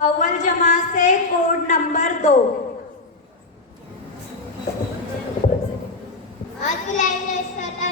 अव्वल जमा से कोड नंबर 2। आज की लाइन स्टार्ट